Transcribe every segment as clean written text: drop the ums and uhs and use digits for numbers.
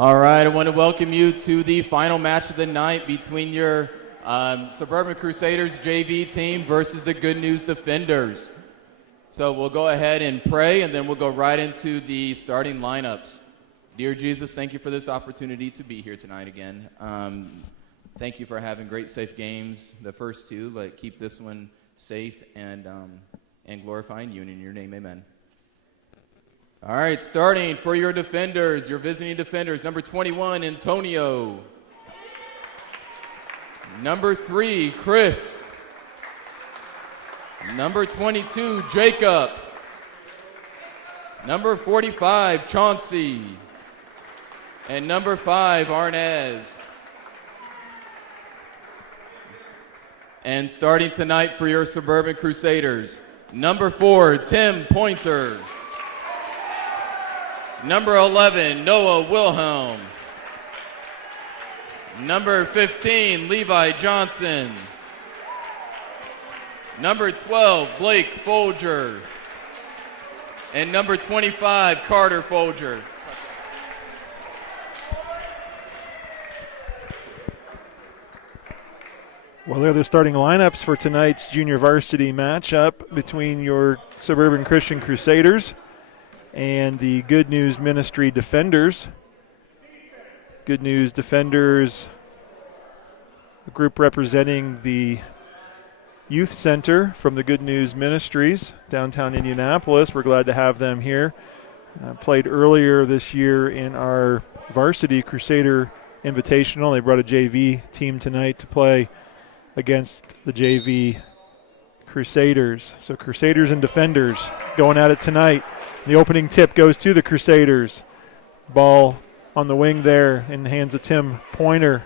All right, I want to welcome you to the final match of the night between your Suburban Crusaders JV team versus the Good News Defenders. So we'll go ahead and pray, and then we'll go right into the starting lineups. Dear Jesus, thank you for this opportunity to be here tonight again. Thank you for having great, safe games, the first two. Keep this one safe and glorifying you. And in your name, amen. All right, starting for your defenders, your visiting defenders, number 21, Antonio. Number 3, Chris. Number 22, Jacob. Number 45, Chauncey. And number 5, Arnaz. And starting tonight for your Suburban Crusaders, number 4, Tim Pointer. Number 11, Noah Wilhelm. Number 15, Levi Johnson. Number 12, Blake Folger. And number 25, Carter Folger. Well, they're the starting lineups for tonight's junior varsity matchup between your Suburban Christian Crusaders and the Good News Ministry Defenders. Good News Defenders, a group representing the Youth Center from the Good News Ministries, downtown Indianapolis. We're glad to have them here. Played earlier this year in our Varsity Crusader Invitational. They brought a JV team tonight to play against the JV Crusaders. So Crusaders and Defenders going at it tonight. The opening tip goes to the Crusaders. Ball on the wing there in the hands of Tim Pointer.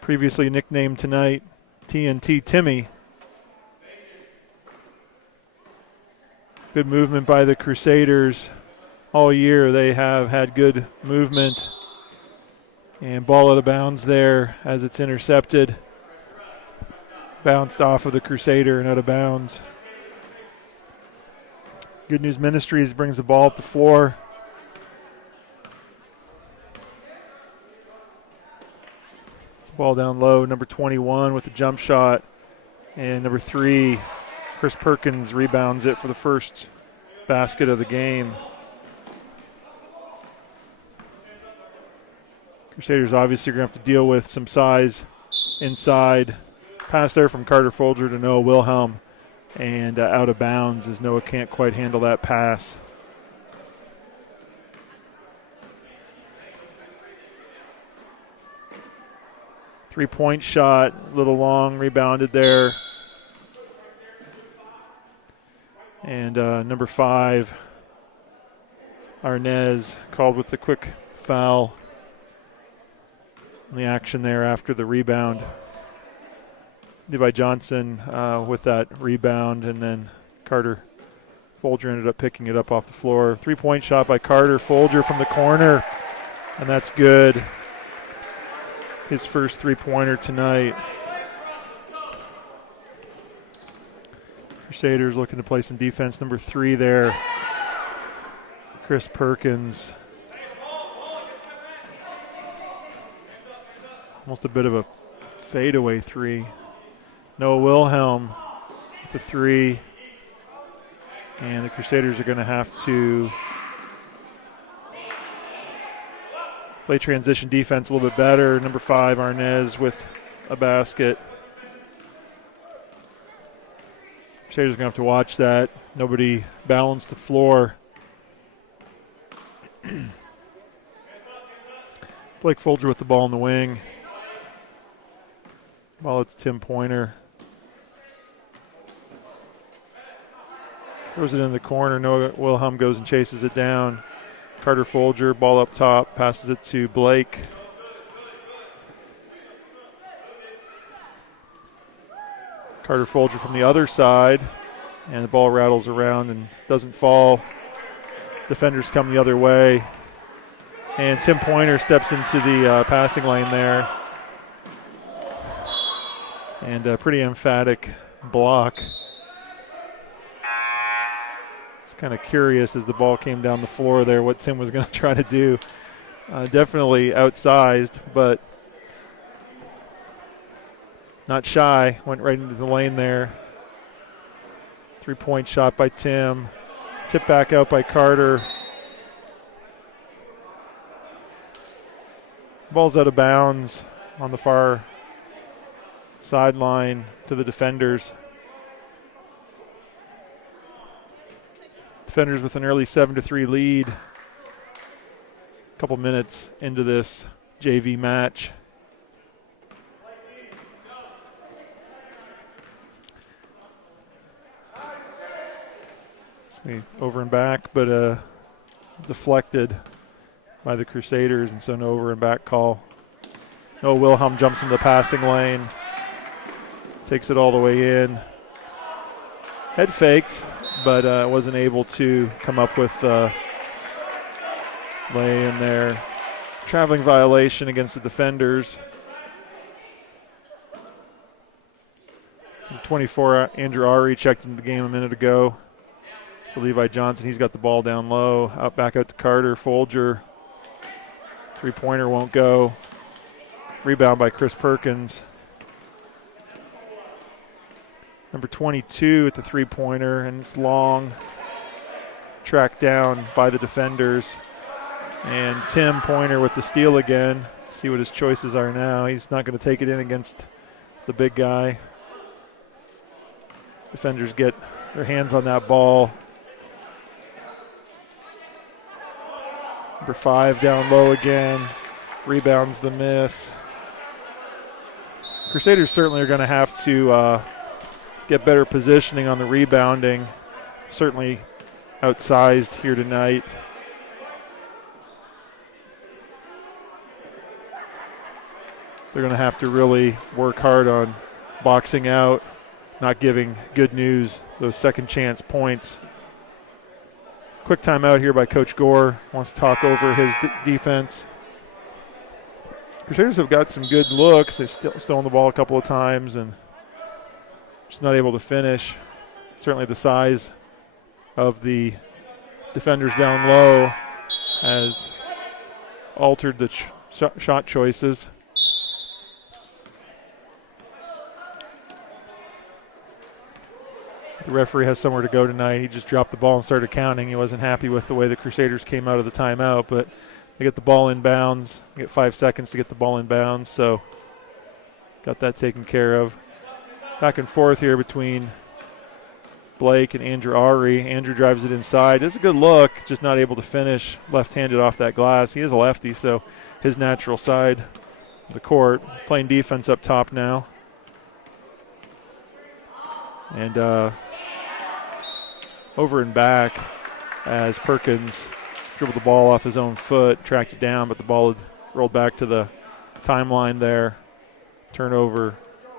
Previously nicknamed tonight TNT Timmy. Good movement by the Crusaders. All year they have had good movement. And ball out of bounds there as it's intercepted. Bounced off of the Crusader and out of bounds. Good News Ministries brings the ball up the floor. It's the ball down low. Number 21 with the jump shot. And number 3, Chris Perkins rebounds it for the first basket of the game. Crusaders obviously going to have to deal with some size inside. Pass there from Carter Folger to Noah Wilhelm. And out of bounds as Noah can't quite handle that pass. Three-point shot, a little long, rebounded there. And number 5, Arnaz, called with the quick foul in the action there after the rebound. Levi Johnson with that rebound, and then Carter Folger ended up picking it up off the floor. Three-point shot by Carter Folger from the corner, and that's good. His first three-pointer tonight. Crusaders looking to play some defense. Number 3 there, Chris Perkins. Almost a bit of a fadeaway 3. Noah Wilhelm with the 3. And the Crusaders are going to have to play transition defense a little bit better. Number 5, Arnaz with a basket. Crusaders are going to have to watch that. Nobody balanced the floor. Blake Folger with the ball in the wing. Ball it's Tim Pointer. Throws it in the corner. Noah Wilhelm goes and chases it down. Carter Folger, ball up top, passes it to Blake. Carter Folger from the other side, and the ball rattles around and doesn't fall. Defenders come the other way. And Tim Pointer steps into the passing lane there. And a pretty emphatic block. It's kind of curious as the ball came down the floor there what Tim was going to try to do. Definitely outsized, but not shy. Went right into the lane there. 3-point shot by Tim. Tip back out by Carter. Ball's out of bounds on the far sideline to the defenders. Defenders with an early 7-3 lead. A couple minutes into this JV match. See, over and back, but deflected by the Crusaders, and so no over and back call. Noah Wilhelm jumps in the passing lane, takes it all the way in. Head faked, but wasn't able to come up with lay in there. Traveling violation against the defenders. 24, Andrew Ari checked into the game a minute ago for Levi Johnson. He's got the ball down low. Back out to Carter. Folger. Three-pointer won't go. Rebound by Chris Perkins. Number 22 at the three-pointer, and it's long. Tracked down by the defenders. And Tim Pointer with the steal again. Let's see what his choices are now. He's not going to take it in against the big guy. Defenders get their hands on that ball. Number 5 down low again. Rebounds the miss. Crusaders certainly are going to have to get better positioning on the rebounding. Certainly outsized here tonight. They're going to have to really work hard on boxing out, not giving Good News those second chance points. Quick timeout here by Coach Gore. Wants to talk over his defense. Crusaders have got some good looks. They've stolen the ball a couple of times and just not able to finish. Certainly the size of the defenders down low has altered the shot choices. The referee has somewhere to go tonight. He just dropped the ball and started counting. He wasn't happy with the way the Crusaders came out of the timeout, but they get the ball in bounds. They get 5 seconds to get the ball in bounds, so got that taken care of. Back and forth here between Blake and Andrew Ari. Andrew drives it inside. It's a good look, just not able to finish left-handed off that glass. He is a lefty, so his natural side of the court. Playing defense up top now. And over and back as Perkins dribbled the ball off his own foot, tracked it down, but the ball had rolled back to the timeline there. Turnover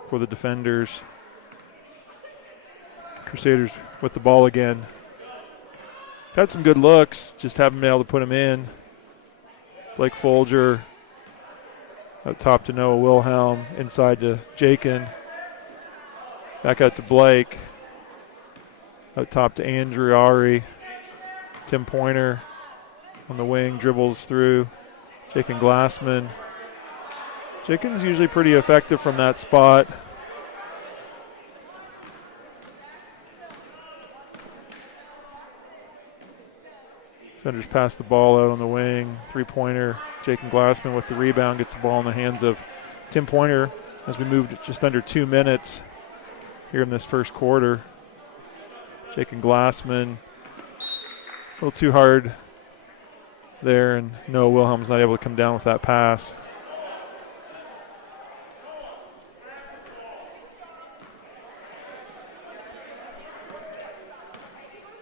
for the defenders. Crusaders with the ball again. Had some good looks, just haven't been able to put them in. Blake Folger up top to Noah Wilhelm, inside to Jakin. Back out to Blake. Out top to Andrew Ari. Tim Pointer on the wing, dribbles through. Jakin Glassman. Jakin's usually pretty effective from that spot. Defenders pass the ball out on the wing. Three-pointer. Jakin Glassman with the rebound, gets the ball in the hands of Tim Pointer as we moved just under 2 minutes here in this first quarter. Jakin Glassman, a little too hard there, and Noah Wilhelm's not able to come down with that pass.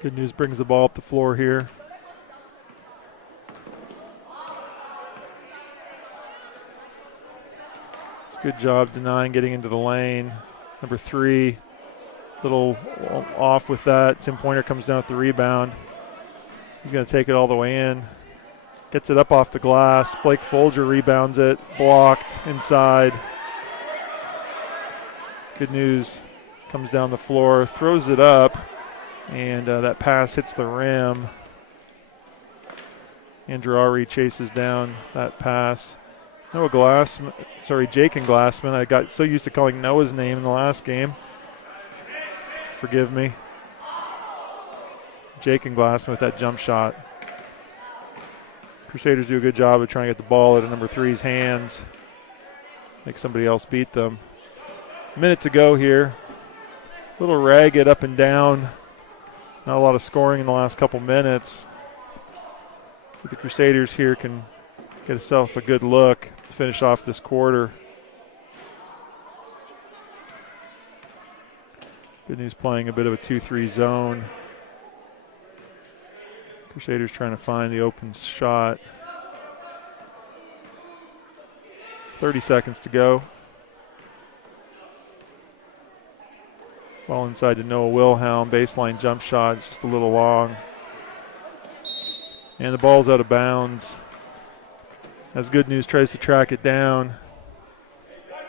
Good News brings the ball up the floor here. It's a good job denying getting into the lane. Number 3, little off with that. Tim Pointer comes down with the rebound. He's going to take it all the way in. Gets it up off the glass. Blake Folger rebounds it. Blocked inside. Good News comes down the floor, throws it up. And that pass hits the rim. Andrari chases down that pass. Jaken Glassman. I got so used to calling Noah's name in the last game. Forgive me. Jaken Glassman with that jump shot. Crusaders do a good job of trying to get the ball out of number 3's hands. Make somebody else beat them. A minute to go here. A little ragged up and down. Not a lot of scoring in the last couple minutes. But the Crusaders here can get themselves a good look to finish off this quarter. Good News playing a bit of a 2-3 zone. Crusaders trying to find the open shot. 30 seconds to go. Ball inside to Noah Wilhelm. Baseline jump shot. It's just a little long. And the ball's out of bounds. As Good News tries to track it down.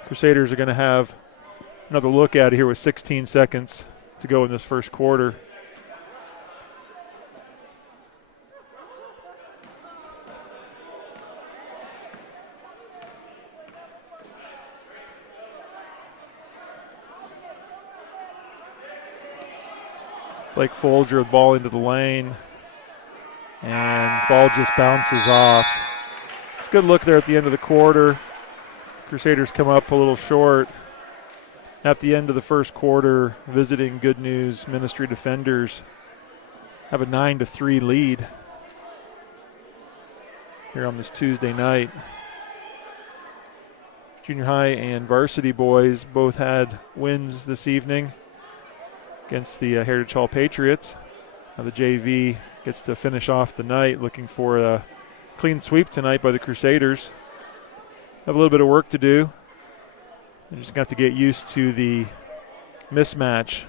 Crusaders are going to have another look at it here with 16 seconds to go in this first quarter. Blake Folger with ball into the lane. And ball just bounces off. It's a good look there at the end of the quarter. Crusaders come up a little short. At the end of the first quarter, visiting Good News Ministry Defenders have a 9-3 lead here on this Tuesday night. Junior high and varsity boys both had wins this evening against the Heritage Hall Patriots. Now the JV gets to finish off the night looking for a clean sweep tonight by the Crusaders. Have a little bit of work to do. They just got to get used to the mismatch.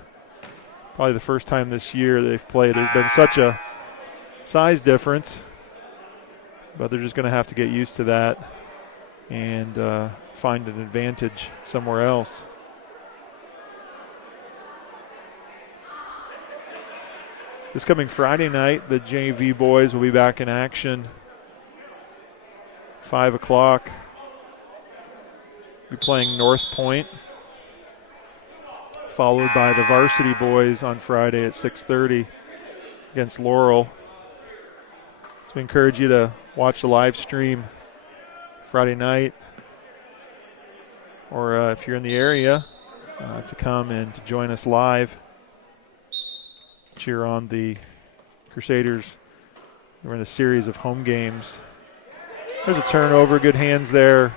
Probably the first time this year they've played. There's been such a size difference, but they're just going to have to get used to that and find an advantage somewhere else. This coming Friday night, the JV boys will be back in action. 5 o'clock. Be playing North Point, followed by the varsity boys on Friday at 6:30 against Laurel. So we encourage you to watch the live stream Friday night, or if you're in the area, to come and to join us live. Cheer on the Crusaders. We're in a series of home games. There's a turnover, good hands there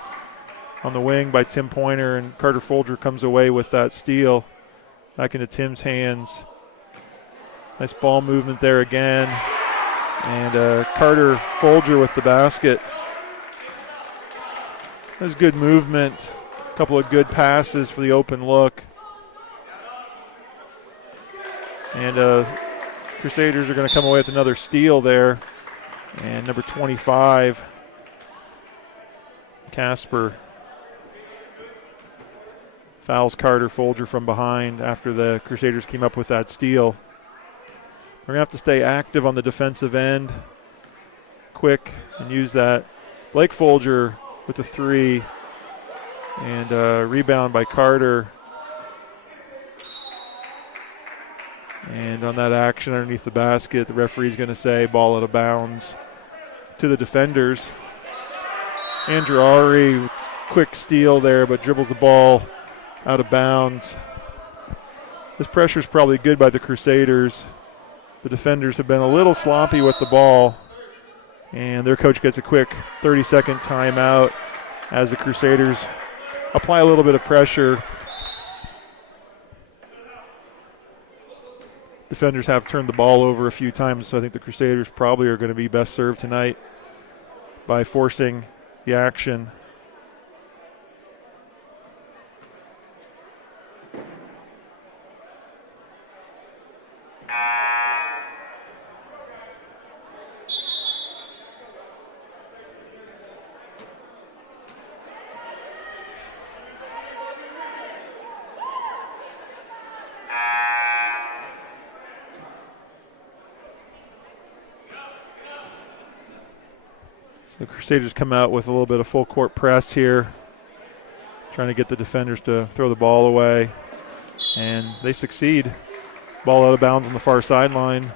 on the wing by Tim Pointer, and Carter Folger comes away with that steal back into Tim's hands. Nice ball movement there again, and Carter Folger with the basket. There's good movement, a couple of good passes for the open look. And Crusaders are going to come away with another steal there. And number 25, Casper, fouls Carter Folger from behind after the Crusaders came up with that steal. We're going to have to stay active on the defensive end, quick, and use that. Blake Folger with the 3, and rebound by Carter. And on that action underneath the basket, the referee's going to say ball out of bounds to the defenders. Andrew Ari, quick steal there, but dribbles the ball out of bounds. This pressure is probably good by the Crusaders. The defenders have been a little sloppy with the ball, and their coach gets a quick 30-second timeout as the Crusaders apply a little bit of pressure. Defenders have turned the ball over a few times, so I think the Crusaders probably are going to be best served tonight by forcing the action. The Crusaders come out with a little bit of full court press here, trying to get the defenders to throw the ball away, and they succeed. Ball out of bounds on the far sideline.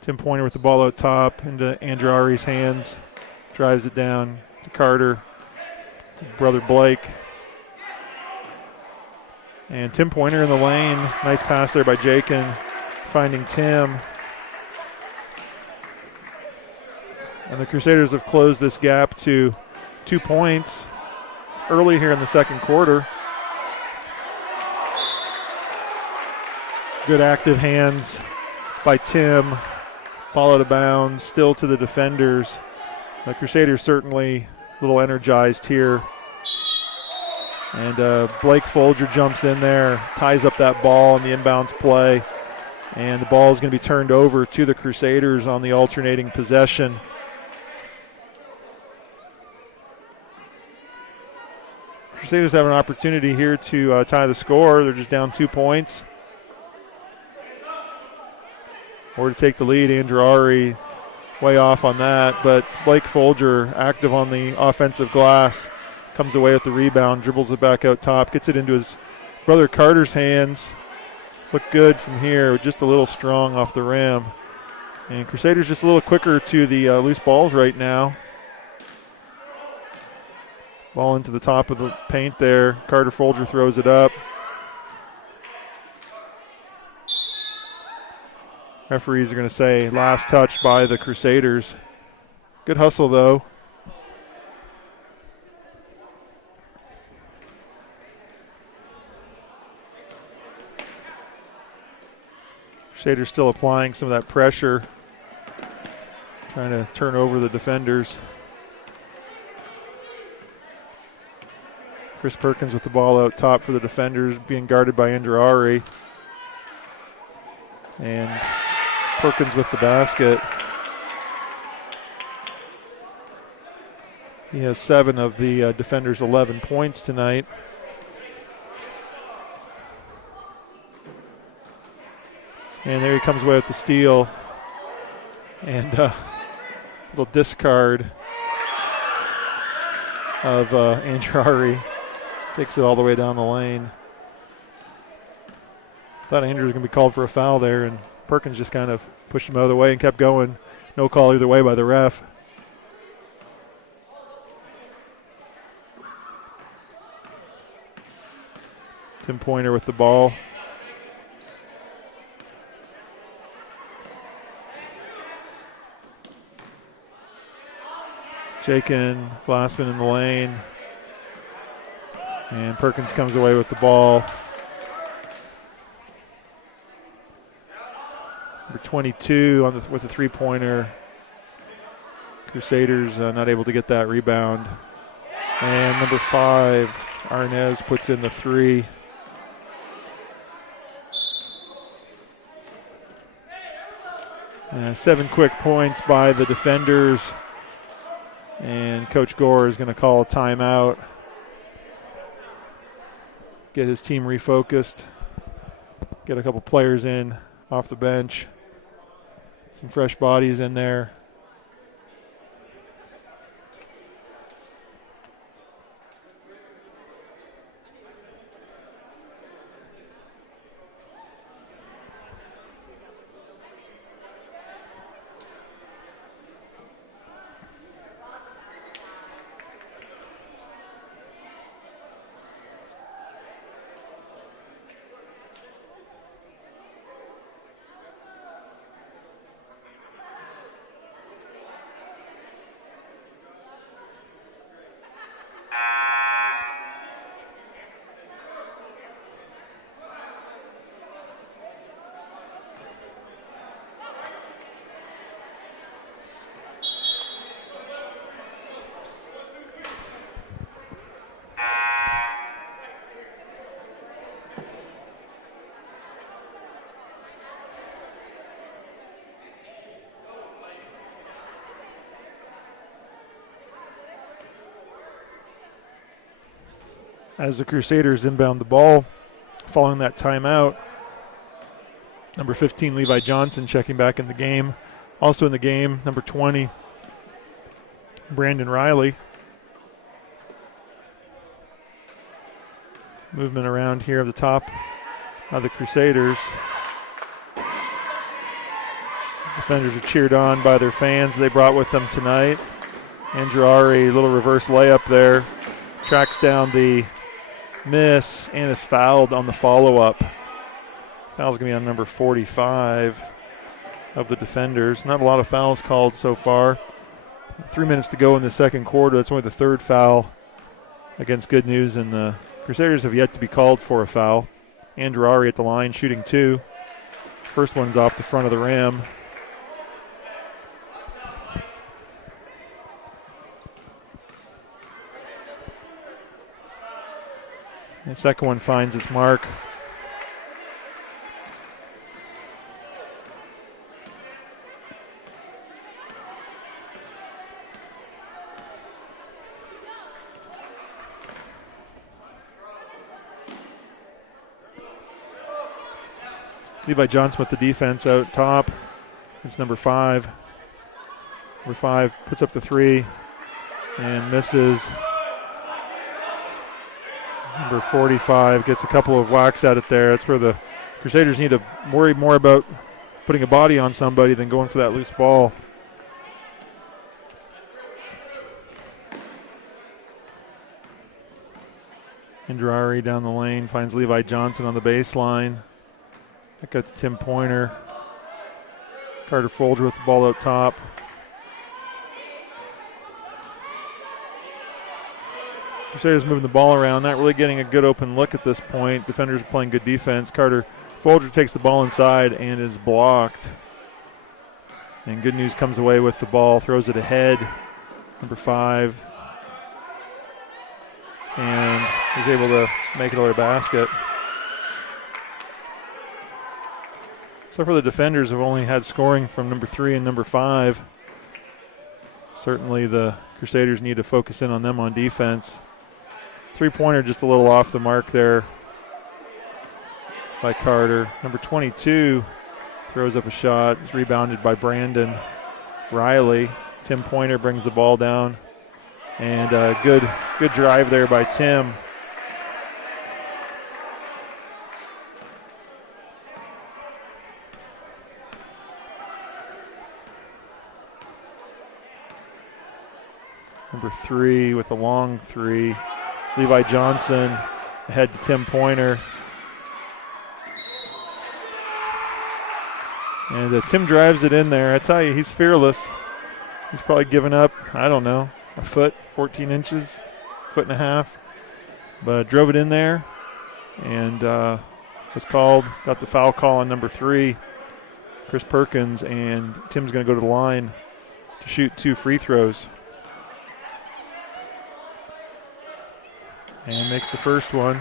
Tim Pointer with the ball out top into Andrari's hands, drives it down to Carter, to brother Blake. And Tim Pointer in the lane. Nice pass there by Jakin, finding Tim. And the Crusaders have closed this gap to 2 points early here in the second quarter. Good active hands by Tim. Ball out of bounds, still to the defenders. The Crusaders certainly a little energized here. And Blake Folger jumps in there, ties up that ball in the inbounds play. And the ball is going to be turned over to the Crusaders on the alternating possession. Crusaders have an opportunity here to tie the score. They're just down 2 points. Or to take the lead. Andrari way off on that, but Blake Folger active on the offensive glass. Comes away with the rebound, dribbles it back out top, gets it into his brother Carter's hands. Look good from here, just a little strong off the rim. And Crusaders just a little quicker to the loose balls right now. Ball into the top of the paint there. Carter Folger throws it up. Referees are going to say last touch by the Crusaders. Good hustle though. Crusaders still applying some of that pressure, trying to turn over the defenders. Chris Perkins with the ball out top for the defenders, being guarded by Andrari. And Perkins with the basket. He has 7 of the defenders' 11 points tonight. And there he comes away with the steal. And a little discard of Andrari. Takes it all the way down the lane. Thought Andrew was going to be called for a foul there, and Perkins just kind of pushed him out of the way and kept going. No call either way by the ref. Tim Pointer with the ball. Jakin, Glassman in the lane. And Perkins comes away with the ball. Number 22 with a three-pointer. Crusaders not able to get that rebound. And number 5, Arnez puts in the 3. And 7 quick points by the defenders. And Coach Gore is going to call a timeout. Get his team refocused. Get a couple players in off the bench. Some fresh bodies in there. as the Crusaders inbound the ball following that timeout. Number 15, Levi Johnson, checking back in the game. Also in the game, number 20, Brandon Riley. Movement around here at the top of the Crusaders. Defenders are cheered on by their fans they brought with them tonight. Andrari, a little reverse layup there. Tracks down the miss and is fouled on the follow-up. Foul's going to be on number 45 of the defenders. Not a lot of fouls called so far. 3 minutes to go in the second quarter. That's only the third foul against Good News, and the Crusaders have yet to be called for a foul. Andrari at the line shooting 2. First one's off the front of the rim. The second one finds its mark. Levi Johnson with the defense out top. It's number 5. Number 5 puts up the 3 and misses. Number 45 gets a couple of whacks at it there. That's where the Crusaders need to worry more about putting a body on somebody than going for that loose ball. Andrari down the lane finds Levi Johnson on the baseline. That got to Tim Pointer. Carter Folger with the ball out top. Crusaders moving the ball around, not really getting a good open look at this point. Defenders are playing good defense. Carter Folger takes the ball inside and is blocked. And Good News comes away with the ball, throws it ahead. Number 5. And is able to make another basket. So far the defenders have only had scoring from number 3 and number 5. Certainly the Crusaders need to focus in on them on defense. Three-pointer just a little off the mark there by Carter. Number 22 throws up a shot. It's rebounded by Brandon Riley. Tim Pointer brings the ball down. And good drive there by Tim. Number 3 with a long 3. Levi Johnson ahead to Tim Pointer. And Tim drives it in there. I tell you, he's fearless. He's probably given up, I don't know, a foot, 14 inches, foot and a half. But drove it in there and was called, got the foul call on number 3, Chris Perkins, and Tim's going to go to the line to shoot 2 free throws. And makes the first one.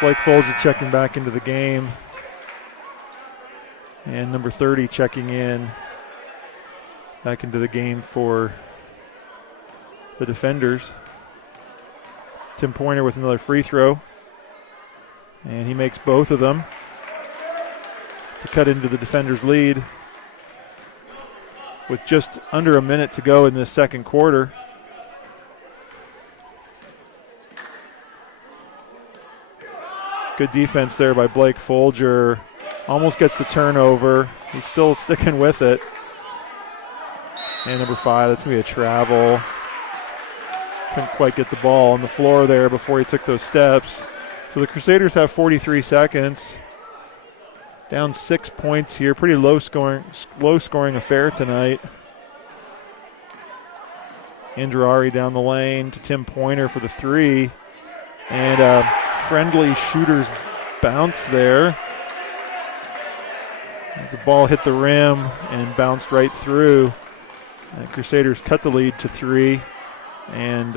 Blake Folger checking back into the game. And number 30 checking in back into the game for the defenders. Tim Pointer with another free throw. And he makes both of them to cut into the defenders' lead with just under a minute to go in this second quarter. Good defense there by Blake Folger. Almost gets the turnover. He's still sticking with it. And number 5, that's going to be a travel. Couldn't quite get the ball on the floor there before he took those steps. So the Crusaders have 43 seconds. Down 6 points here. Pretty low scoring affair tonight. Andrari down the lane to Tim Pointer for the 3. And friendly shooter's bounce there. As the ball hit the rim and bounced right through. And Crusaders cut the lead to 3. And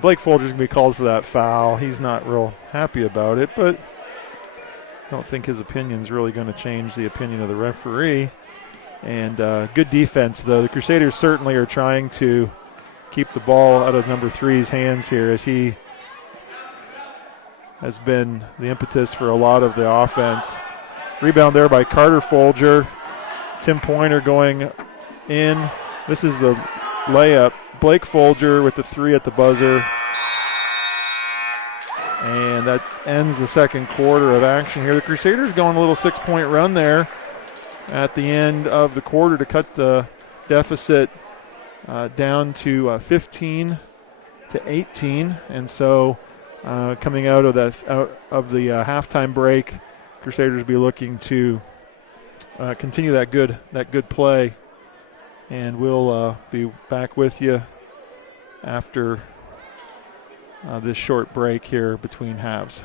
Blake Folger's going to be called for that foul. He's not real happy about it, but I don't think his opinion's really going to change the opinion of the referee. And good defense, though. The Crusaders certainly are trying to keep the ball out of number 3's hands here, as he has been the impetus for a lot of the offense. Rebound there by Carter Folger. Tim Pointer going in. This is the layup. Blake Folger with the 3 at the buzzer. And that ends the second quarter of action here. The Crusaders going a little 6-point run there at the end of the quarter to cut the deficit down to 15 to 18. And so coming out of the halftime break, Crusaders will be looking to continue that good play. And we'll be back with you after this short break here between halves.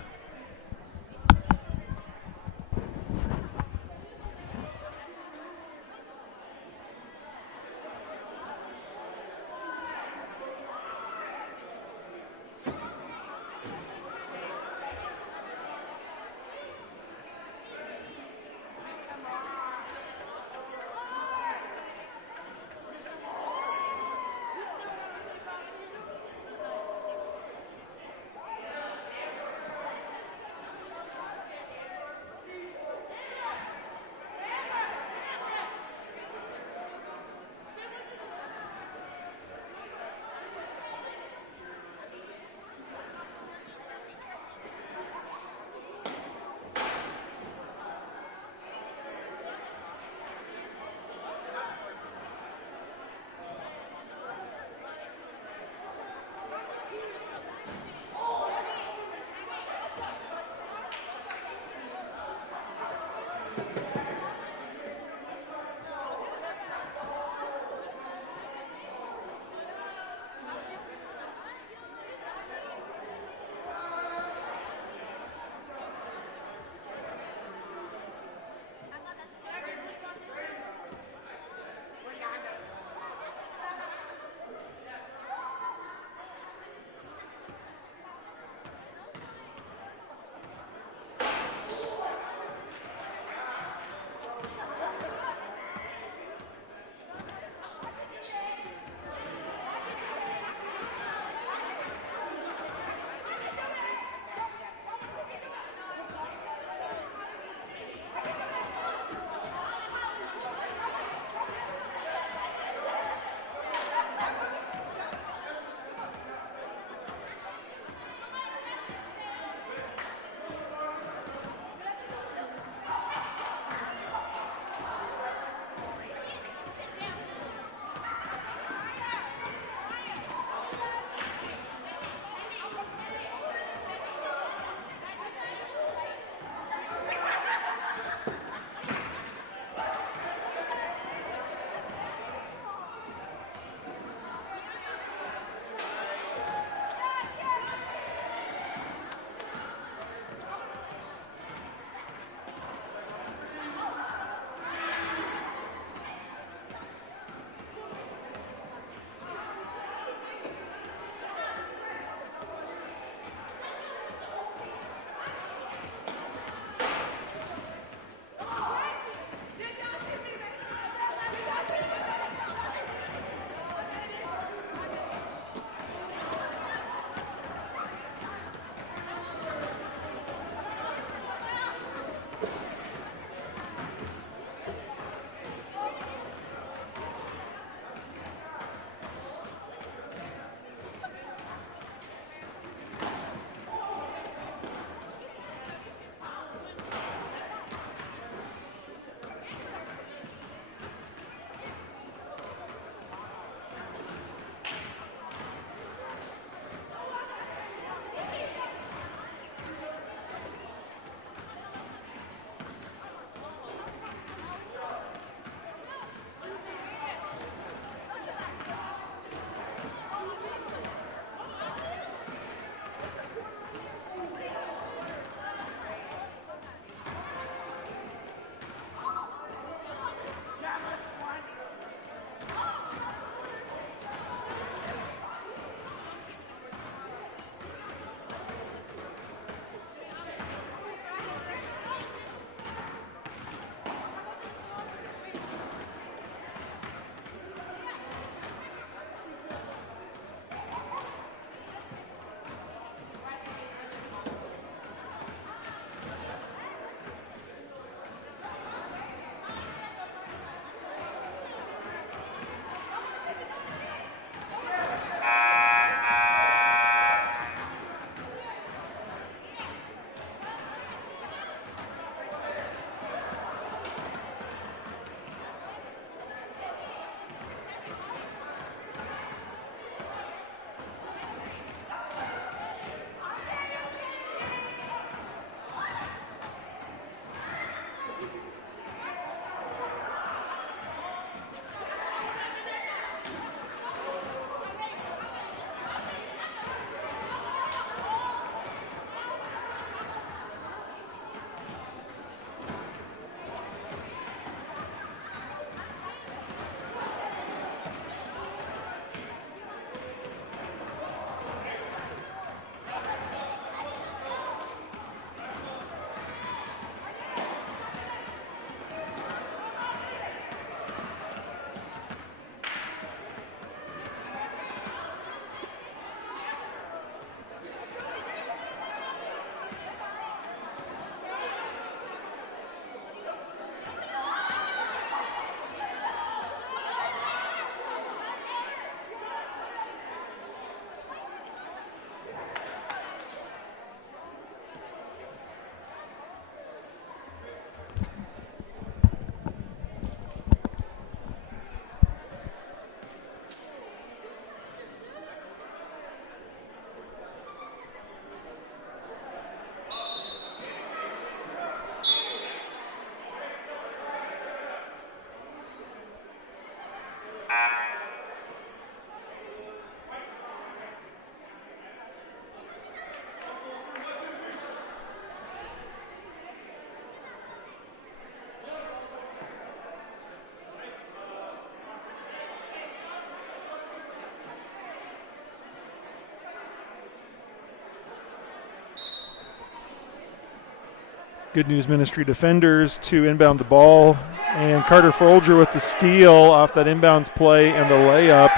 Good News Ministry defenders to inbound the ball. And Carter Folger with the steal off that inbounds play and the layup.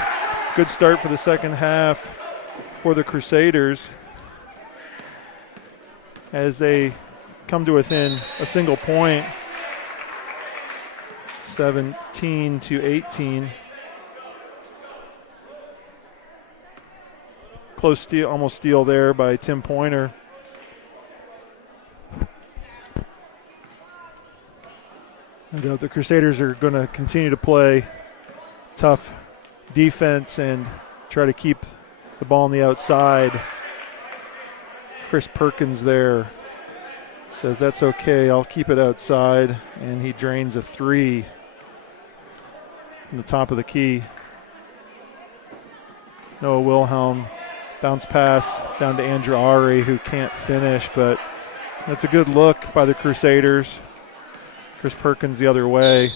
Good start for the second half for the Crusaders as they come to within a single point, 17-18. Close steal, almost steal there by Tim Pointer. And the Crusaders are going to continue to play tough defense and try to keep the ball on the outside. Chris Perkins there says, that's okay, I'll keep it outside. And he drains a three from the top of the key. Noah Wilhelm, bounce pass down to Andrew Ari, who can't finish, but that's a good look by the Crusaders. Chris Perkins the other way.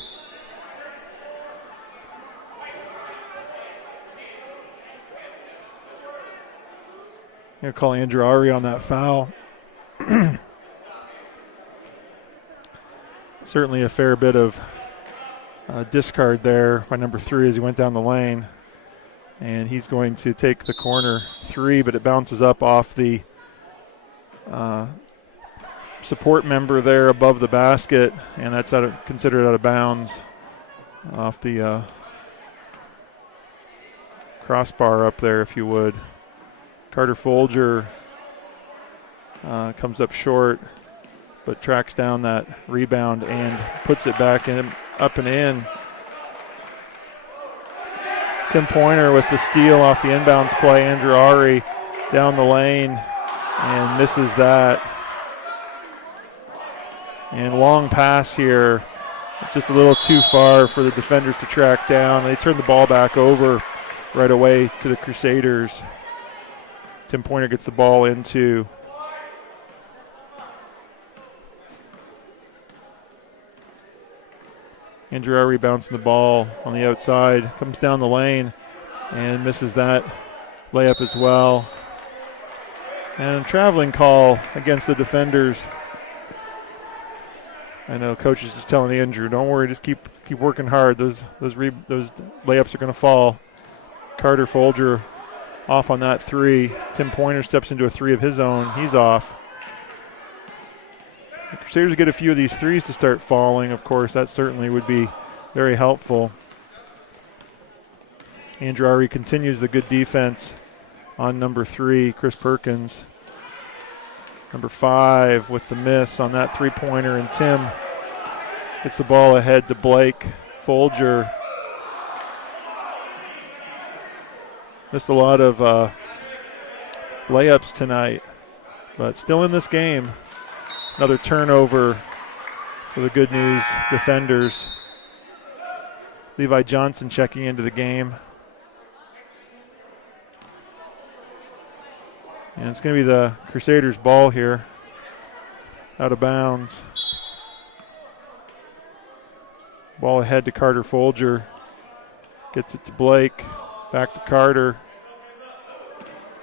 Going to call Andrew Ari on that foul. Certainly a fair bit of discard there by number 3 as he went down the lane. And he's going to take the corner 3, but it bounces up off the support member there above the basket, and that's considered out of bounds off the crossbar up there, if you would. Carter Folger comes up short, but tracks down that rebound and puts it back in, up and in. Tim Pointer with the steal off the inbounds play. Andrew Ari down the lane and misses that. And long pass here, just a little too far for the defenders to track down. They turn the ball back over right away to the Crusaders. Tim Pointer gets the ball into Andrew Ari bouncing the ball on the outside, comes down the lane and misses that layup as well. And a traveling call against the defenders. I know coach is just telling Andrew, don't worry, just keep working hard. Those layups are going to fall. Carter Folger off on that 3. Tim Pointer steps into a 3 of his own. He's off. The Crusaders get a few of these 3s to start falling. Of course, that certainly would be very helpful. Andrew Ari continues the good defense on number 3, Chris Perkins. Number 5 with the miss on that 3-pointer, and Tim gets the ball ahead to Blake Folger. Missed a lot of layups tonight, but still in this game. Another turnover for the Good News defenders. Levi Johnson checking into the game. And it's going to be the Crusaders' ball here, out of bounds. Ball ahead to Carter Folger. Gets it to Blake, back to Carter.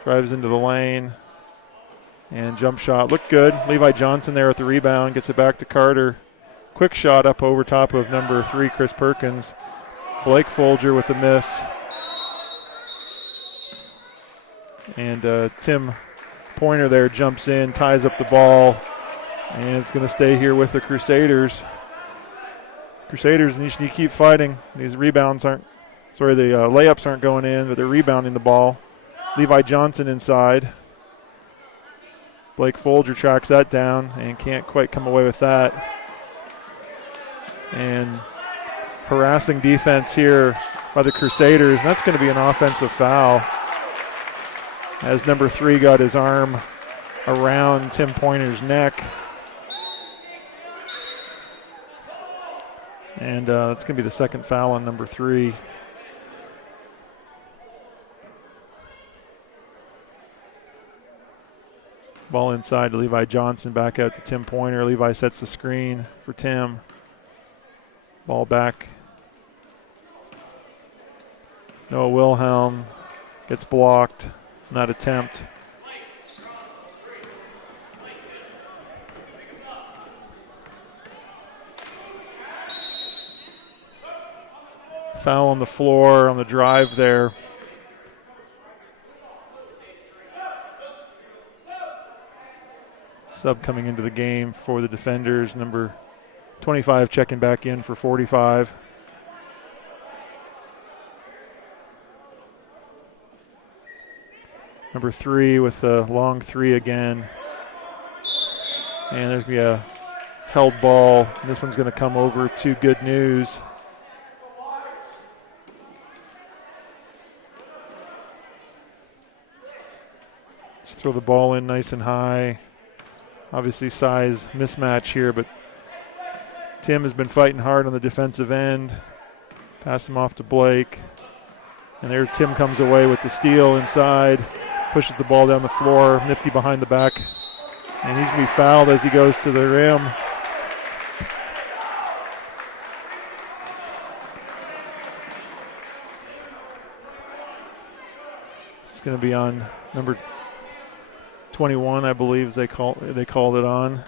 Drives into the lane. And jump shot, looked good. Levi Johnson there with the rebound, gets it back to Carter. Quick shot up over top of number 3, Chris Perkins. Blake Folger with the miss. And Tim Pointer there jumps in, ties up the ball, and it's going to stay here with the Crusaders. Crusaders need to keep fighting. These layups aren't going in, but they're rebounding the ball. Levi Johnson inside. Blake Folger tracks that down and can't quite come away with that. And harassing defense here by the Crusaders, and that's going to be an offensive foul, as number 3 got his arm around Tim Pointer's neck. And that's going to be the second foul on number 3. Ball inside to Levi Johnson, back out to Tim Pointer. Levi sets the screen for Tim. Ball back. Noah Wilhelm gets blocked. That attempt. Foul on the floor on the drive there. Sub coming into the game for the defenders, number 25 checking back in for 45. Number 3 with a long 3 again. And there's going to be a held ball. This one's going to come over to Good News. Just throw the ball in nice and high. Obviously size mismatch here, but Tim has been fighting hard on the defensive end. Pass him off to Blake. And there Tim comes away with the steal inside. Pushes the ball down the floor, nifty behind the back. And he's going to be fouled as he goes to the rim. It's going to be on number 21, I believe, they called it on.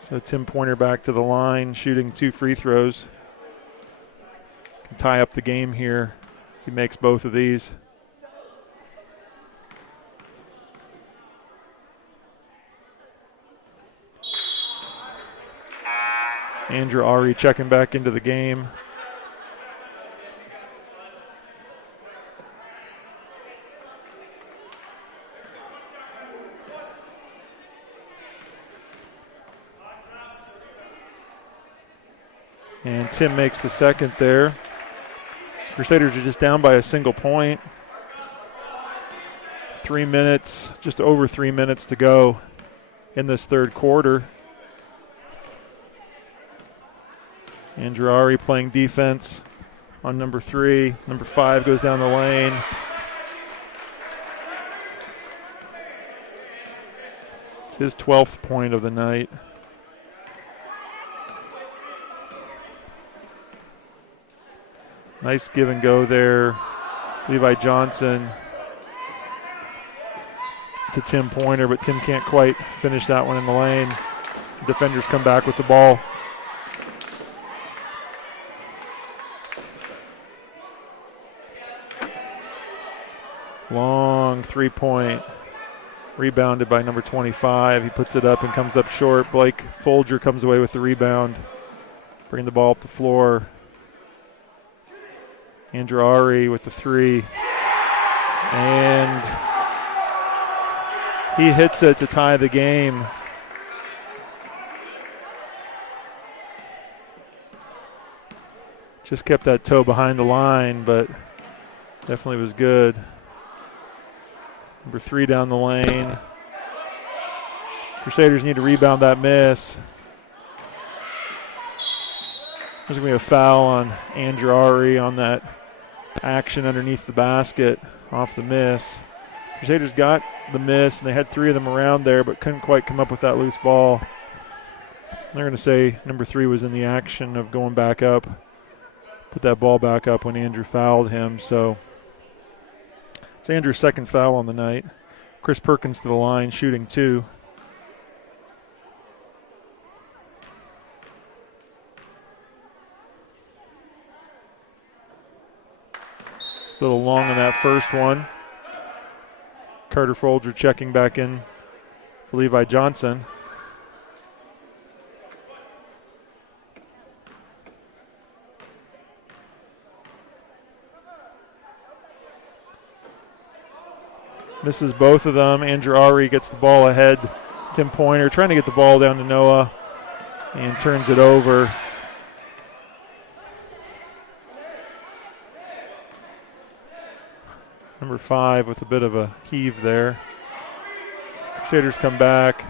So Tim Pointer back to the line, shooting 2 free throws. Can tie up the game here if he makes both of these. Andrew Ari checking back into the game. And Tim makes the second there. Crusaders are just down by a single point. 3 minutes, just over 3 minutes to go in this third quarter. Andrew Ari playing defense on number 3. Number 5 goes down the lane. It's his 12th point of the night. Nice give and go there. Levi Johnson to Tim Pointer, but Tim can't quite finish that one in the lane. Defenders come back with the ball. Long 3-point, rebounded by number 25. He puts it up and comes up short. Blake Folger comes away with the rebound. Bring the ball up the floor. Andrew Ari with the 3. And he hits it to tie the game. Just kept that toe behind the line, but definitely was good. Number 3 down the lane. Crusaders need to rebound that miss. There's going to be a foul on Andrew Ari on that action underneath the basket off the miss. Crusaders got the miss, and they had 3 of them around there, but couldn't quite come up with that loose ball. They're going to say number 3 was in the action of going back up, put that ball back up when Andrew fouled him. So it's Andrew's second foul on the night. Chris Perkins to the line, shooting 2. A little long on that first one. Carter Folger checking back in for Levi Johnson. Misses both of them. Andrew Ari gets the ball ahead. Tim Pointer trying to get the ball down to Noah and turns it over. Number 5 with a bit of a heave there. Crusaders come back.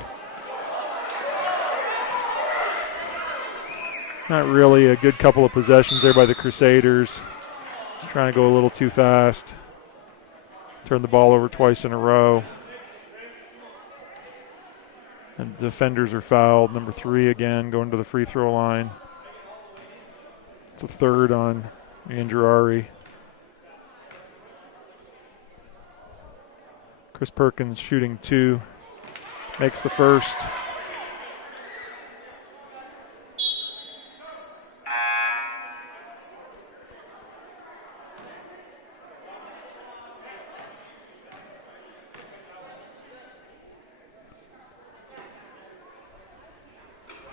Not really a good couple of possessions there by the Crusaders. Just trying to go a little too fast. Turn the ball over twice in a row. And the defenders are fouled. Number 3 again going to the free throw line. It's a third on Andrew Ari. Chris Perkins shooting 2, makes the first.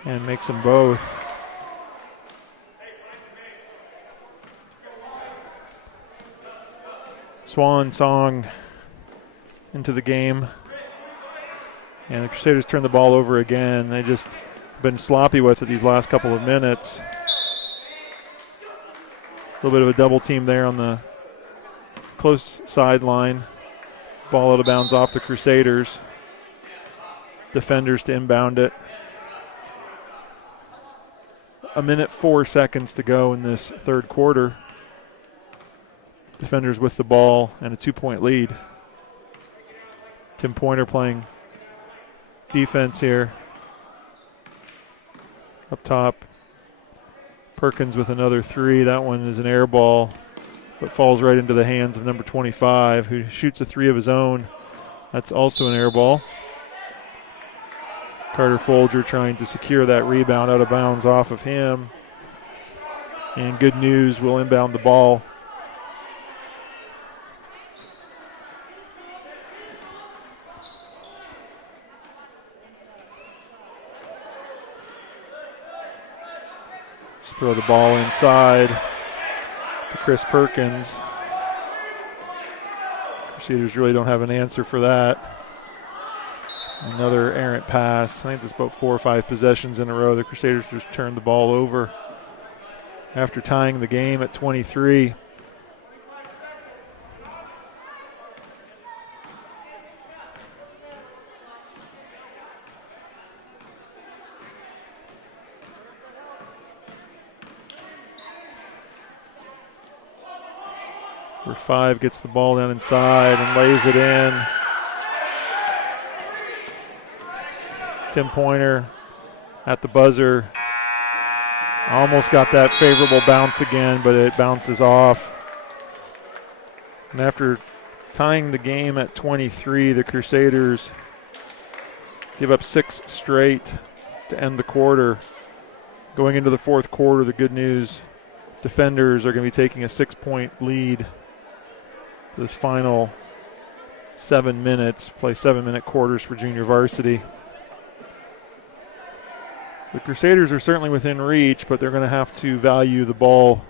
and makes them both. Swan song into the game. And the Crusaders turn the ball over again. They just been sloppy with it these last couple of minutes. A little bit of a double team there on the close sideline. Ball out of bounds off the Crusaders. Defenders to inbound it. 1:04 to go in this third quarter. Defenders with the ball and a 2-point lead. Tim Pointer playing defense here. Up top, Perkins with another three. That one is an air ball, but falls right into the hands of number 25, who shoots a three of his own. That's also an air ball. Carter Folger trying to secure that rebound out of bounds off of him. And Good News will inbound the ball. Just throw the ball inside to Chris Perkins. Crusaders really don't have an answer for that. Another errant pass. I think there's about 4 or 5 possessions in a row. The Crusaders just turned the ball over after tying the game at 23. Number 5 gets the ball down inside and lays it in. Tim Pointer at the buzzer. Almost got that favorable bounce again, but it bounces off. And after tying the game at 23, the Crusaders give up 6 straight to end the quarter. Going into the fourth quarter, the Good News defenders are going to be taking a 6-point lead this final 7 minutes. Play 7-minute quarters for junior varsity. So the Crusaders are certainly within reach, but they're going to have to value the ball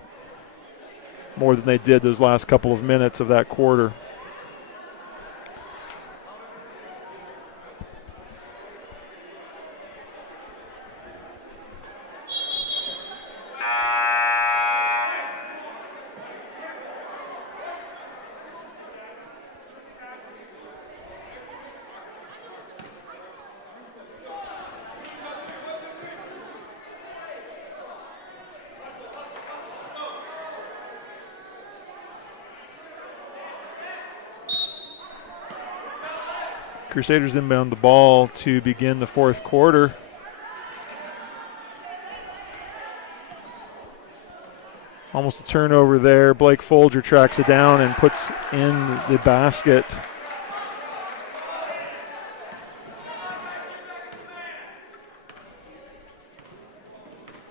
more than they did those last couple of minutes of that quarter. Crusaders inbound the ball to begin the fourth quarter. Almost a turnover there. Blake Folger tracks it down and puts in the basket.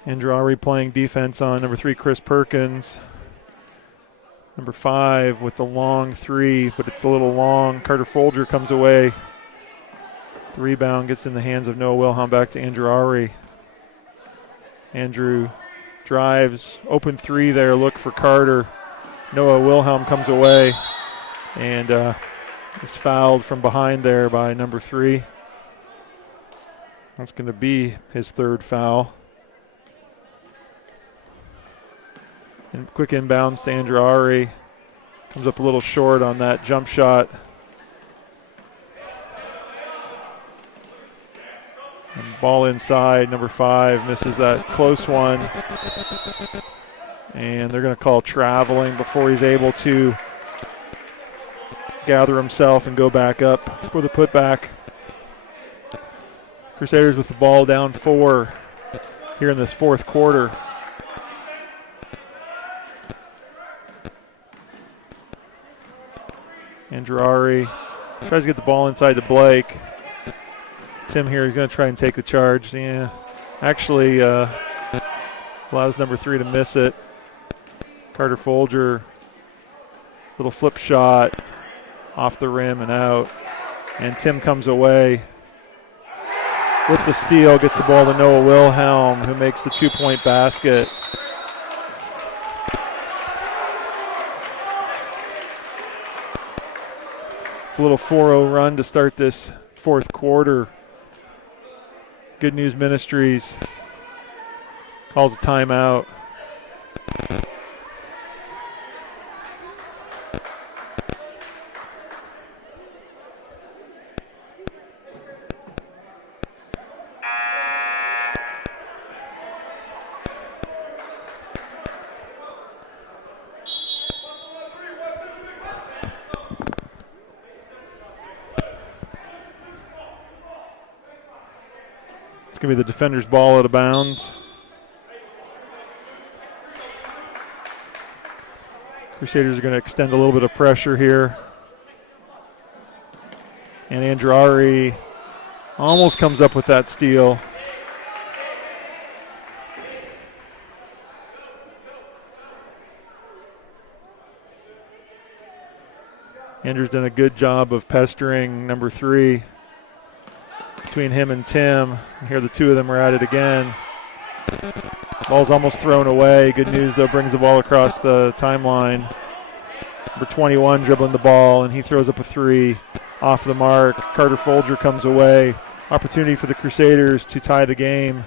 Andrari playing defense on number 3, Chris Perkins. Number 5 with the long three, but it's a little long. Carter Folger comes away. The rebound gets in the hands of Noah Wilhelm, back to Andrew Ari. Andrew drives, open three there, look for Carter. Noah Wilhelm comes away and is fouled from behind there by number 3. That's going to be his 3rd foul. And quick inbounds to Andrew Ari. Comes up a little short on that jump shot. And ball inside, number 5 misses that close one. And they're going to call traveling before he's able to gather himself and go back up for the putback. Crusaders with the ball down 4 here in this fourth quarter. Andrew Ari tries to get the ball inside to Blake. Tim here is going to try and take the charge. Yeah, actually allows number 3 to miss it. Carter Folger, little flip shot off the rim and out. And Tim comes away. with the steal, gets the ball to Noah Wilhelm, who makes the 2-point basket. It's a little 4-0 run to start this fourth quarter. Good News Ministries calls a timeout. It's going to be the defender's ball out of bounds. Crusaders are going to extend a little bit of pressure here. And Andrari almost comes up with that steal. Andrew's done a good job of pestering number 3 between him and Tim. And here the two of them are at it again. Ball's almost thrown away. Good News, though, brings the ball across the timeline. Number 21 dribbling the ball, and he throws up a 3 off the mark. Carter Folger comes away. Opportunity for the Crusaders to tie the game.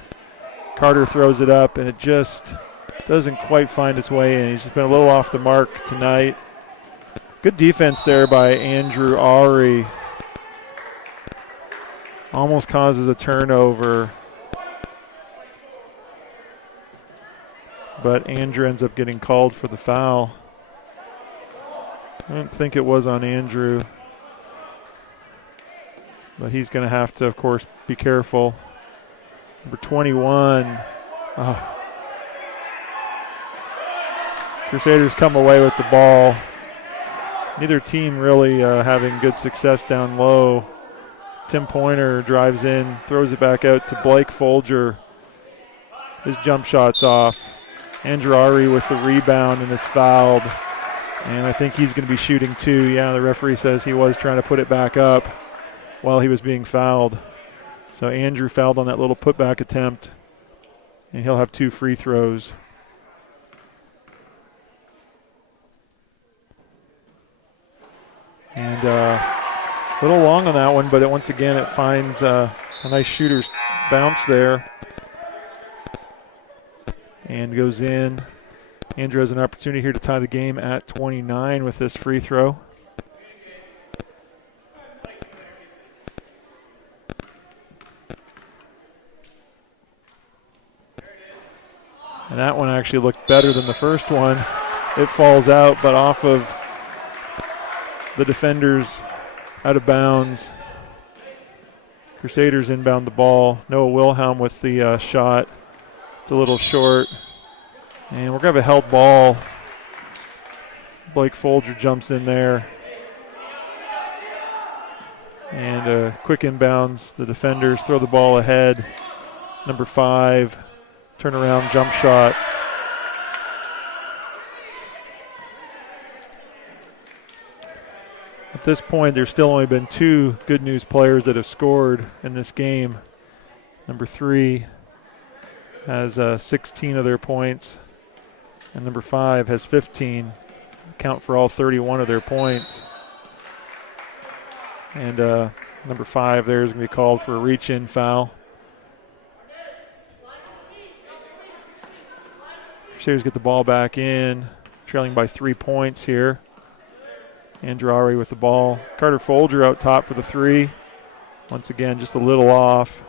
Carter throws it up, and it just doesn't quite find its way in. He's just been a little off the mark tonight. Good defense there by Andrew Ari. Almost causes a turnover. But Andrew ends up getting called for the foul. I don't think it was on Andrew. But he's going to have to, of course, be careful. Number 21. Oh. Crusaders come away with the ball. Neither team really having good success down low. Tim Pointer drives in, throws it back out to Blake Folger. His jump shot's off. Andrew Ari with the rebound and is fouled. And I think he's going to be shooting 2. Yeah, the referee says he was trying to put it back up while he was being fouled. So Andrew fouled on that little putback attempt, and he'll have 2 free throws. And a little long on that one, but once again it finds a nice shooter's bounce there. And goes in. Andrew has an opportunity here to tie the game at 29 with this free throw. And that one actually looked better than the first one. It falls out, but off of the defenders, out of bounds. Crusaders inbound the ball. Noah Wilhelm with the shot. It's a little short. And we're going to have a held ball. Blake Folger jumps in there. And quick inbounds. The defenders throw the ball ahead. Number 5, turnaround jump shot. At this point, there's still only been 2 Good News players that have scored in this game. Number 3 has 16 of their points, and number 5 has 15. Count for all 31 of their points. And number 5 there is going to be called for a reach-in foul. Crusaders get the ball back in, trailing by 3 points here. Andrew Ari with the ball. Carter Folger out top for the 3. Once again, just a little off.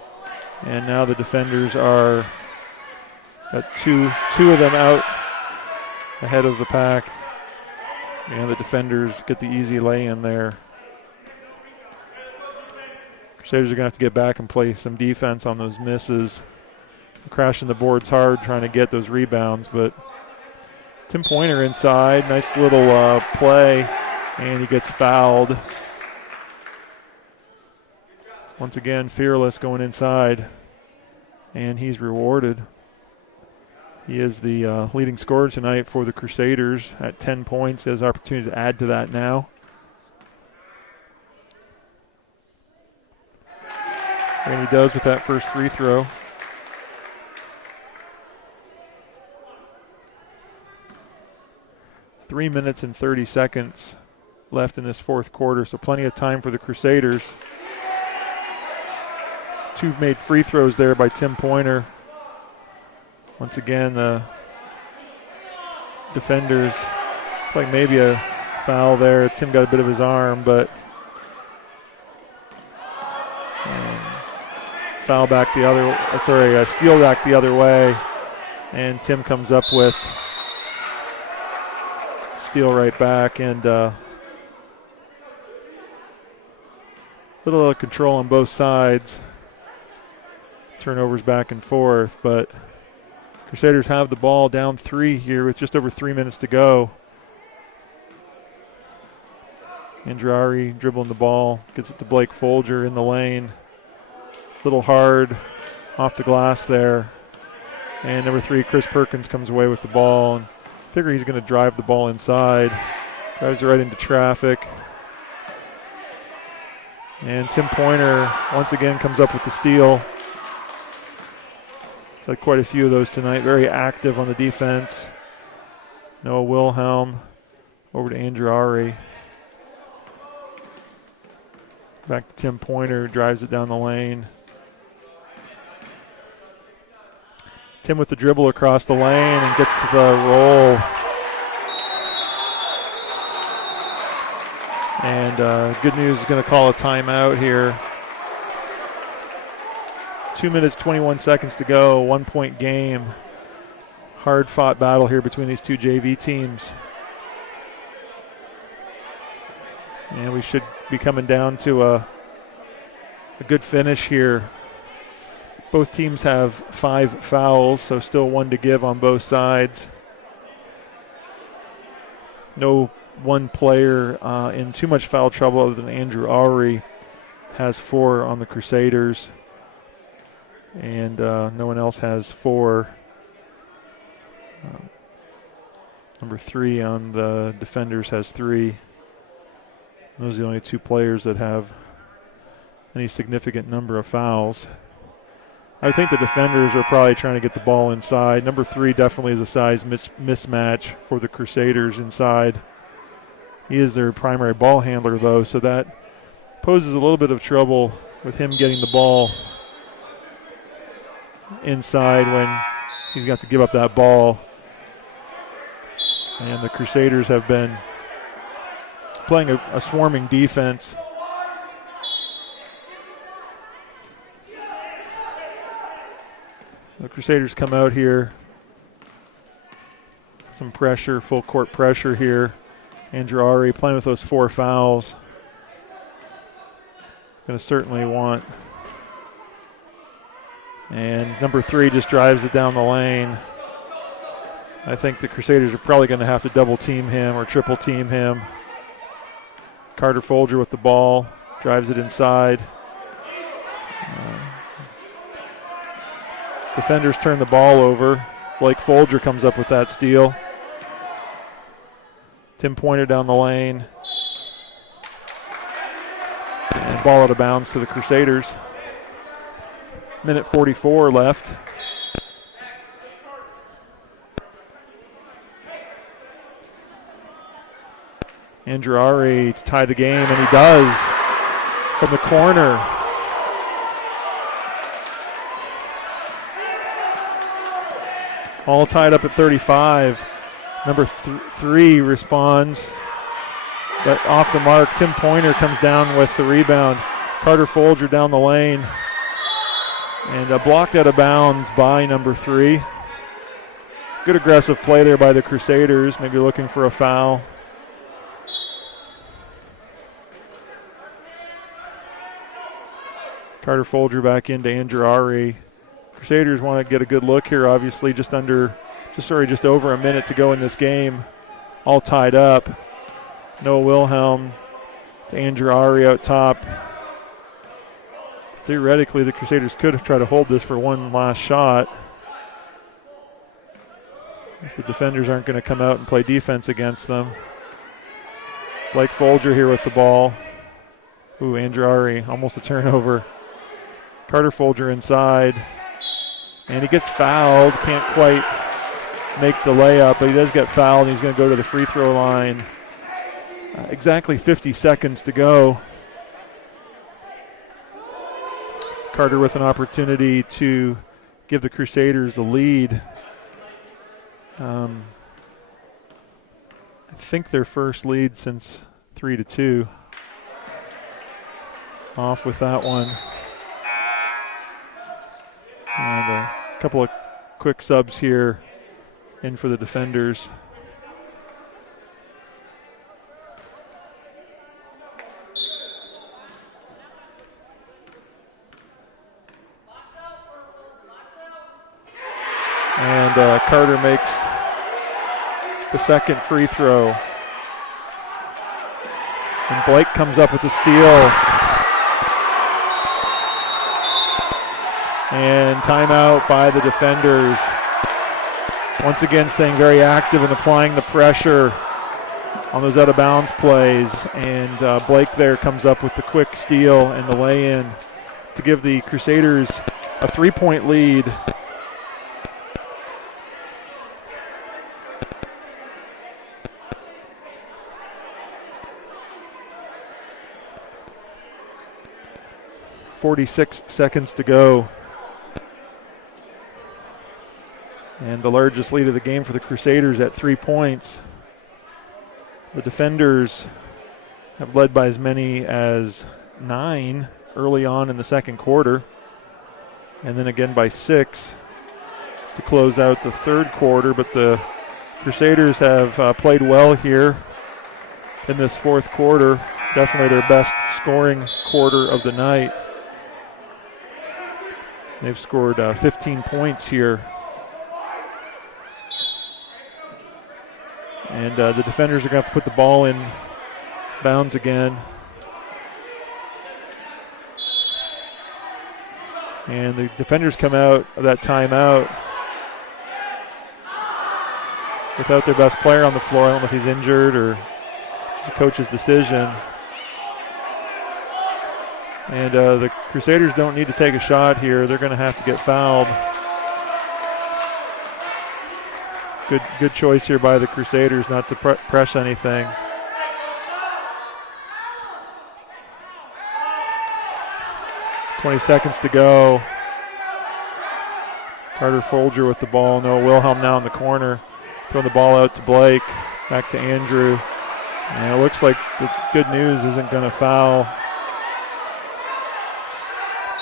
And now the defenders are got two of them out ahead of the pack. And the defenders get the easy lay-in there. Crusaders are going to have to get back and play some defense on those misses. Crashing the boards hard, trying to get those rebounds. But Tim Pointer inside. Nice little play. And he gets fouled. Once again, Fearless going inside. And he's rewarded. He is the leading scorer tonight for the Crusaders at 10 points. He has an opportunity to add to that now. And he does with that first free throw. Three minutes and 30 seconds left in this fourth quarter, so plenty of time for the Crusaders. Two made free throws there by Tim Pointer. Once again, the defenders, like maybe a foul there. Tim got a bit of his arm, but steal back the other way, and Tim comes up with steal right back, and little out of control on both sides. Turnovers back and forth, but Crusaders have the ball down 3 here with just over 3 minutes to go. Andrari dribbling the ball, gets it to Blake Folger in the lane. Little hard off the glass there. And number 3, Chris Perkins, comes away with the ball. And figure he's going to drive the ball inside. Drives it right into traffic. And Tim Pointer once again comes up with the steal. He's had quite a few of those tonight. Very active on the defense. Noah Wilhelm over to Andrari. Back to Tim Pointer, drives it down the lane. Tim with the dribble across the lane and gets the roll. And Good News is going to call a timeout here. 2 minutes, 21 seconds to go, 1 point game. Hard fought battle here between these two JV teams. And we should be coming down to a good finish here. Both teams have 5 fouls, so still 1 to give on both sides. No one player in too much foul trouble other than Andrew Aury. Has 4 on the Crusaders. And no one else has 4. Number 3 on the defenders has 3. Those are the only 2 players that have any significant number of fouls. I think the defenders are probably trying to get the ball inside. Number 3 definitely is a size mismatch for the Crusaders inside. He is their primary ball handler, though, so that poses a little bit of trouble with him getting the ball inside when he's got to give up that ball. And the Crusaders have been playing a swarming defense. The Crusaders come out here. Some pressure, full court pressure here. Andrew Aury playing with those 4 fouls. Going to certainly want. And number 3 just drives it down the lane. I think the Crusaders are probably going to have to double team him or triple team him. Carter Folger with the ball, drives it inside. Defenders turn the ball over. Blake Folger comes up with that steal. Tim Pointer down the lane. And ball out of bounds to the Crusaders. Minute 44 left. Andrew Aury to tie the game, and he does from the corner. All tied up at 35. Number 3 responds, but off the mark. Tim Pointer comes down with the rebound. Carter Folger down the lane. And blocked out of bounds by number 3. Good aggressive play there by the Crusaders, maybe looking for a foul. Carter Folger back into Andrew Aury. Crusaders want to get a good look here, obviously, just over a minute to go in this game. All tied up. Noah Wilhelm to Andrew Aury out top. Theoretically, the Crusaders could have tried to hold this for one last shot. If the defenders aren't going to come out and play defense against them. Blake Folger here with the ball. Ooh, Andrew Aury, almost a turnover. Carter Folger inside. And he gets fouled. Can't quite make the layup, but he does get fouled, and he's going to go to the free throw line. Exactly 50 seconds to go. Carter with an opportunity to give the Crusaders the lead. I think their first lead since 3-2. Off with that one. And a couple of quick subs here in for the defenders. And Carter makes the second free throw. And Blake comes up with the steal. And timeout by the defenders. Once again staying very active and applying the pressure on those out of bounds plays. And Blake there comes up with the quick steal and the lay-in to give the Crusaders a 3-point lead. .46 seconds to go. And the largest lead of the game for the Crusaders at 3 points. The defenders have led by as many as 9 early on in the second quarter. And then again by 6 to close out the third quarter. But the Crusaders have played well here in this fourth quarter. Definitely their best scoring quarter of the night. They've scored 15 points here. And the defenders are going to have to put the ball in bounds again. And the defenders come out of that timeout without their best player on the floor. I don't know if he's injured or it's a coach's decision. And the Crusaders don't need to take a shot here. They're going to have to get fouled. Good choice here by the Crusaders not to press anything. .20 seconds to go. Carter Folger with the ball. Noah Wilhelm now in the corner. Throwing the ball out to Blake. Back to Andrew. And it looks like the Good News isn't going to foul.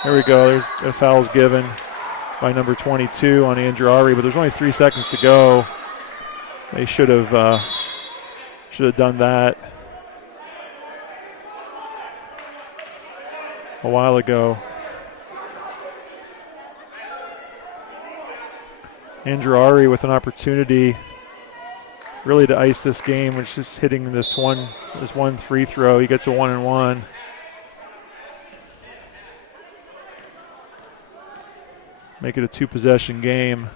There we go. There's a foul's given by number 22 on Andrew Ari, but there's only 3 seconds to go. They should have done that a while ago. Andrew Ari with an opportunity really to ice this game, which is hitting this one free throw. He gets a 1-and-1. Make it a 2-possession game,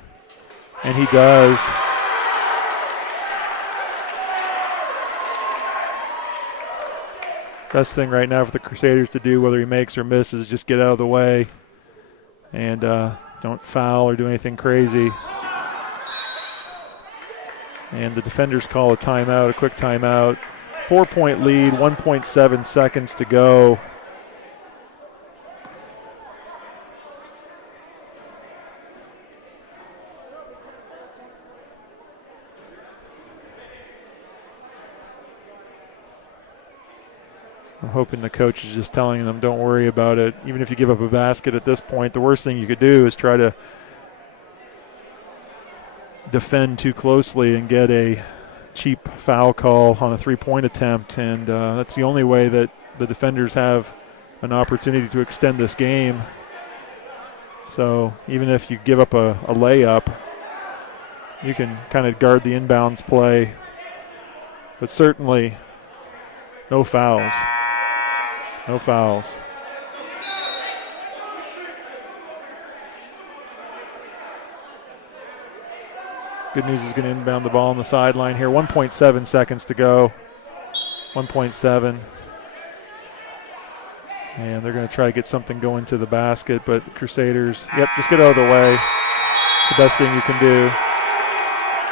and he does. Best thing right now for the Crusaders to do, whether he makes or misses, just get out of the way and don't foul or do anything crazy. And the defenders call a timeout, a quick timeout. 4-point lead, 1.7 seconds to go. I'm hoping the coach is just telling them, don't worry about it. Even if you give up a basket at this point, the worst thing you could do is try to defend too closely and get a cheap foul call on a three-point attempt. And that's the only way that the defenders have an opportunity to extend this game. So even if you give up a layup, you can kind of guard the inbounds play. But certainly no fouls. No fouls. Good News is going to inbound the ball on the sideline here. 1.7 seconds to go. 1.7. And they're going to try to get something going to the basket, but the Crusaders, just get out of the way. It's the best thing you can do.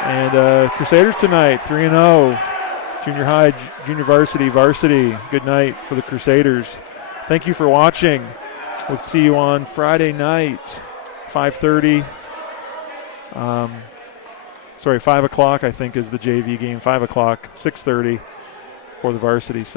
And Crusaders tonight, 3-0. Junior high, junior varsity. Good night for the Crusaders. Thank you for watching. We'll see you on Friday night, 5:30. 5 o'clock I think is the JV game. 5 o'clock, 6:30 for the varsity. So